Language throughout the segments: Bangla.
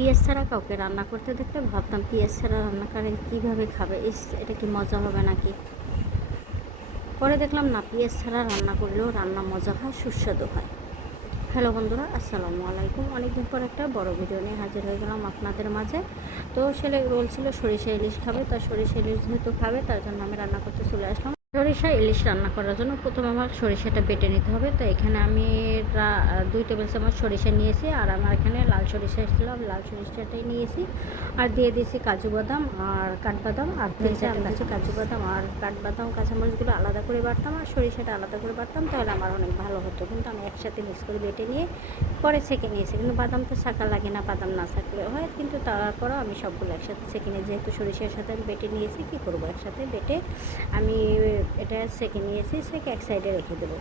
পেঁয়াজ ছাড়া কাউকে রান্না করতে দেখলে ভাবতাম পেঁয়াজ ছাড়া রান্না করে কীভাবে খাবে, এটা কি মজা হবে নাকি। পরে দেখলাম না, পেঁয়াজ ছাড়া রান্না করলেও রান্না মজা হয়, সুস্বাদু হয়। হ্যালো বন্ধুরা, আসসালামু আলাইকুম। অনেকদিন পর একটা বড় ভিডিও নিয়ে হাজির হয়ে গেলাম আপনাদের মাঝে। তো ছেলে বলছিল সরিষা ইলিশ খাবে, তো সরিষা ইলিশ যেহেতু খাবে তার জন্য আমি রান্না করতে চলে আসলাম। সরিষা ইলিশ রান্না করার জন্য প্রথমে আমার সরিষাটা বেটে নিতে হবে। তো এখানে আমি 2 টেবিল চামচ সরিষা নিয়েছি, আর আমার এখানে লাল সরিষা ছিল, আমি লাল সরিষাটাই নিয়েছি। আর দিয়ে দিয়েছি কাজু বাদাম আর কাঠবাদাম, আর দিয়েছি আমি কিছু কাজু বাদাম আর কাঠবাদাম কাঁচামরিচগুলো আলাদা করে বাটতাম আর সরিষাটা আলাদা করে বাটতাম, তাহলে আমার অনেক ভালো হতো। কিন্তু আমি একসাথে মিক্স করে বেটে নিয়ে পরে ছেঁকে নিয়েছি। কিন্তু বাদাম তো ছাঁকা লাগে না, বাদাম না ছাঁকলে হয়, কিন্তু তারপরও আমি সবগুলো একসাথে ছেঁকে নিয়ে, যেহেতু সরিষার সাথে আমি বেটে নিয়েছি, কী করবো, একসাথে বেটে আমি এটা ছেঁকে নিয়েছি। ছেঁকে এক সাইডে রেখে দেবো।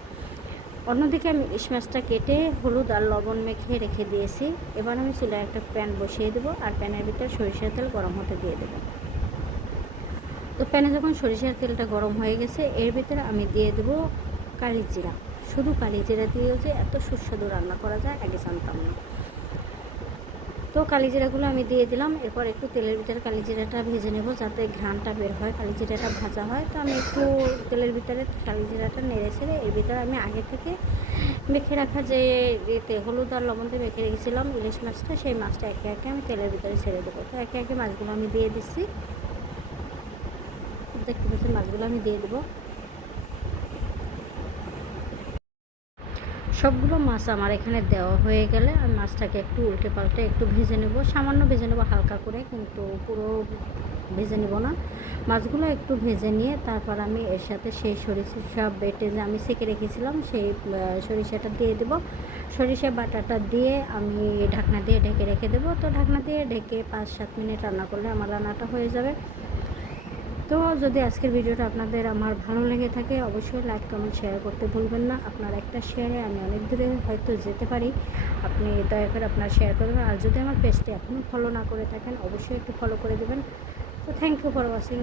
অন্যদিকে আমি ইলিশ মাছটা কেটে হলুদ আর লবণ মেখে রেখে দিয়েছি। এবার আমি চুলায় একটা প্যান বসিয়ে দেবো, আর প্যানের ভিতরে সরিষার তেল গরম হতে দিয়ে দেবো। তো প্যানে যখন সরিষার তেলটা গরম হয়ে গেছে, এর ভিতরে আমি দিয়ে দেবো কালি জিরা। শুধু কালি জিরা দিয়েও যে এত সুস্বাদু রান্না করা যায় আগে জানতাম না। তো কালিজিরাগুলো আমি দিয়ে দিলাম। এরপর একটু তেলের ভিতরে কালিজিরাটা ভেজে নেব, যাতে ঘ্রাণটা বের হয়, কালিজিরাটা ভাজা হয়। তো আমি একটু তেলের ভিতরে কালিজিরাটা নেড়ে ছেড়ে এর ভিতরে আমি আগে থেকে মেখে রাখা যে হলুদ আর লবণ দিয়ে মেখে রেখেছিলাম ইলিশ মাছটা, সেই মাছটা একে একে আমি তেলের ভিতরে ছেড়ে দেবো। তো একে একে মাছগুলো আমি দিয়ে দিচ্ছি, দেখতে পাচ্ছেন মাছগুলো আমি দিয়ে দেবো। সবগুলো মাছ আমার এখানে দেওয়া হয়ে গেলে আমি মাছটাকে একটু উল্টে পাল্টে একটু ভেজে নেব, সামান্য ভেজে নেব হালকা করে, কিন্তু পুরো ভেজে নেব না। মাছগুলো একটু ভেজে নিয়ে তারপর আমি এর সাথে সেই সরিষা বেটে যে আমি সেঁকে রেখেছিলাম সেই সরিষাটা দিয়ে দেবো। সরিষা বাটাটা দিয়ে আমি ঢাকনা দিয়ে ঢেকে রেখে দেবো। তো ঢাকনা দিয়ে ঢেকে 5-7 মিনিট রান্না করলে আমার রান্নাটা হয়ে যাবে। তো যদি আজকের ভিডিওটা আপনাদের আমার ভালো লেগে থাকে, অবশ্যই লাইক কমেন্ট শেয়ার করতে ভুলবেন না। আপনার একটা শেয়ারে আমি অনেক দূরে হয়তো যেতে পারি, আপনি দয়া করে আপনার শেয়ার করবেন। আর যদি আমার পেজটি এখনও ফলো না করে থাকেন, অবশ্যই একটু ফলো করে দেবেন। তো থ্যাংক ইউ ফর ওয়াচিং।